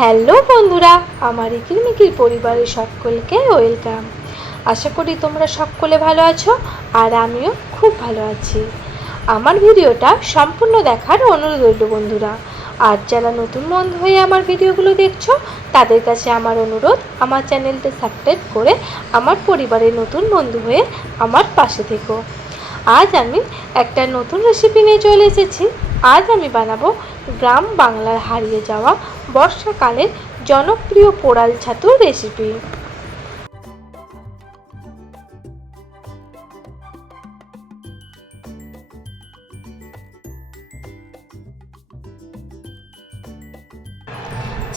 Hello বন্ধুরা, আমার ইকিরমিকির পরিবারের সকলকে ওয়েলকাম। আশা করি তোমরা সকলে ভালো আছো আর আমিও খুব ভালো আছি। আমার ভিডিওটা সম্পূর্ণ দেখার অনুরোধ রইল বন্ধুরা। আর যারা নতুন বন্ধু হয়ে আমার ভিডিওগুলো দেখছো তাদের কাছে আমার অনুরোধ, আমার চ্যানেলটা সাবস্ক্রাইব করে আমার পরিবারের নতুন বন্ধু হয়ে আমার পাশে থেকো। আজ আমি একটা নতুন রেসিপি নিয়ে চলে এসেছি। আজ আমি বানাবো গ্রাম বাংলার হারিয়ে যাওয়া বর্ষাকালের জনপ্রিয় পোড়াল ছাতুর রেসিপি।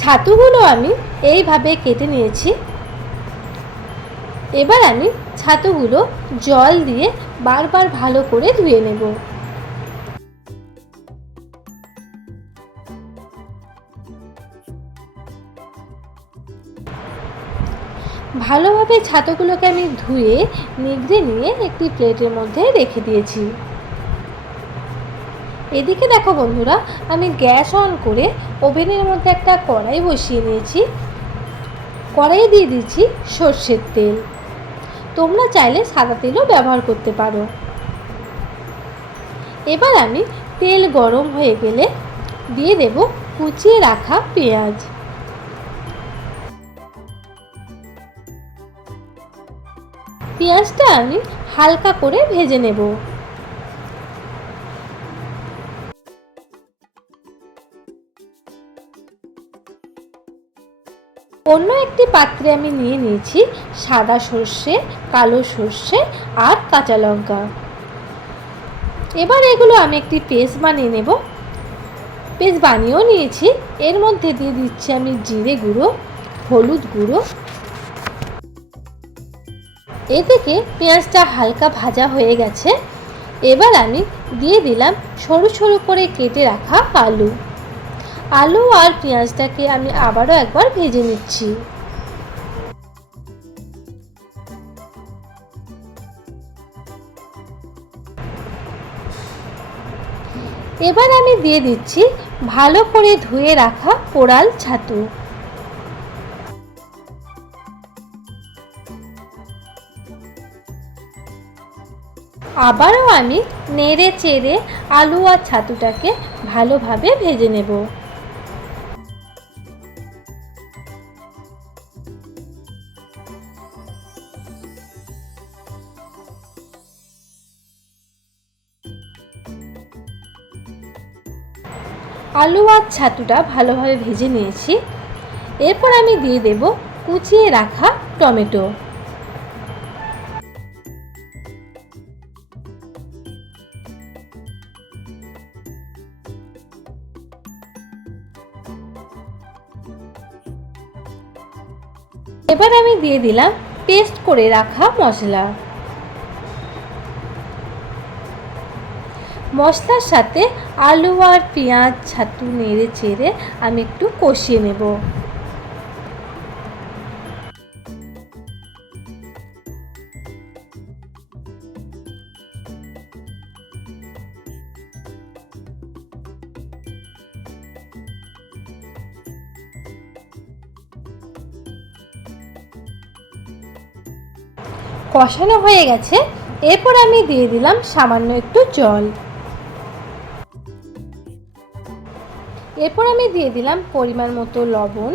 ছাতুগুলো আমি এইভাবে কেটে নিয়েছি। এবার আমি ছাতুগুলো জল দিয়ে বারবার ভালো করে ধুয়ে নেব। ভালোভাবে ছাতুগুলোকে আমি ধুয়ে নিগড়ে নিয়ে একটি প্লেটের মধ্যে রেখে দিয়েছি। এদিকে দেখো বন্ধুরা, আমি গ্যাস অন করে ওভেনের মধ্যে একটা কড়াই বসিয়ে নিয়েছি। কড়াইয়ে দিয়ে দিচ্ছি সর্ষের তেল। তোমরা চাইলে সাদা তেলও ব্যবহার করতে পারো। এবার আমি তেল গরম হয়ে গেলে দিয়ে দেব কুচিয়ে রাখা পেঁয়াজ। পেঁয়াজটা আমি হালকা করে ভেজে নেব। অন্য একটি পাত্রে আমি নিয়ে নিয়েছি সাদা সর্ষে, কালো সর্ষে আর কাঁচা লঙ্কা। এবার এগুলো আমি একটি পেস্ট বানিয়ে নেব। পেস্ট বানিয়েও নিয়েছি। এর মধ্যে দিয়ে দিচ্ছি আমি জিরে গুঁড়ো, হলুদ গুঁড়ো। এদিকে পেঁয়াজটা হালকা ভাজা হয়ে গেছে। এবার আমি দিয়ে দিলাম সরু সরু করে কেটে রাখা আলু। আলু আর পেঁয়াজটাকে আমি আবারও একবার ভেজে নিচ্ছি। এবার আমি দিয়ে দিচ্ছি ভালো করে ধুয়ে রাখা পোড়াল ছাতু। আবারও আমি নেড়ে চেড়ে আলু আর ছাতুটাকে ভালোভাবে ভেজে নেব। আলু আর ছাতুটা ভালোভাবে ভেজে নিয়েছি। এরপর আমি দিয়ে দেব কুচিয়ে রাখা টমেটো। এবার আমি দিয়ে দিলাম পেস্ট করে রাখা মশলা। মশলার সাথে আলু আর পেঁয়াজ ছাতু নেড়ে চেড়ে আমি একটু কষিয়ে নেব। কষানো হয়ে গেছে। এরপর আমি দিয়ে দিলাম সামান্য একটু জল। এরপর আমি দিয়ে দিলাম পরিমাণ মতো লবণ।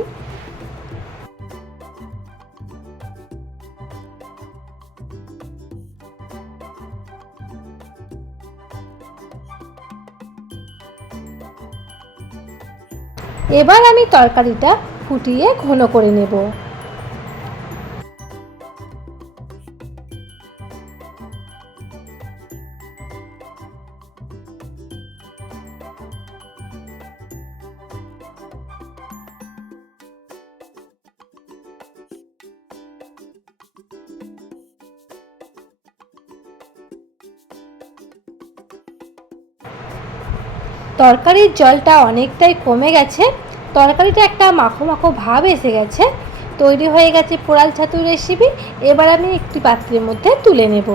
এবার আমি তরকারিটা ফুটিয়ে ঘন করে নেব। তরকারির জলটা অনেকটাই কমে গেছে। তরকারিটা একটা মাখো মাখো ভাব এসে গেছে। তৈরি হয়ে গেছে পোড়াল ছাতুর রেসিপি। এবার আমি একটি পাত্রের মধ্যে তুলে নেব।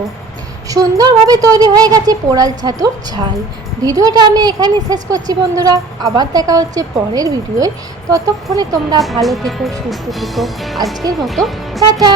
সুন্দরভাবে তৈরি হয়ে গেছে পোড়াল ছাতুর ঝাল। ভিডিওটা আমি এখানে শেষ করছি বন্ধুরা, আবার দেখা হচ্ছে পরের ভিডিওয়। ততক্ষণে তোমরা ভালো থেকো, সুস্থ থেকো। আজকের মতো টাটা।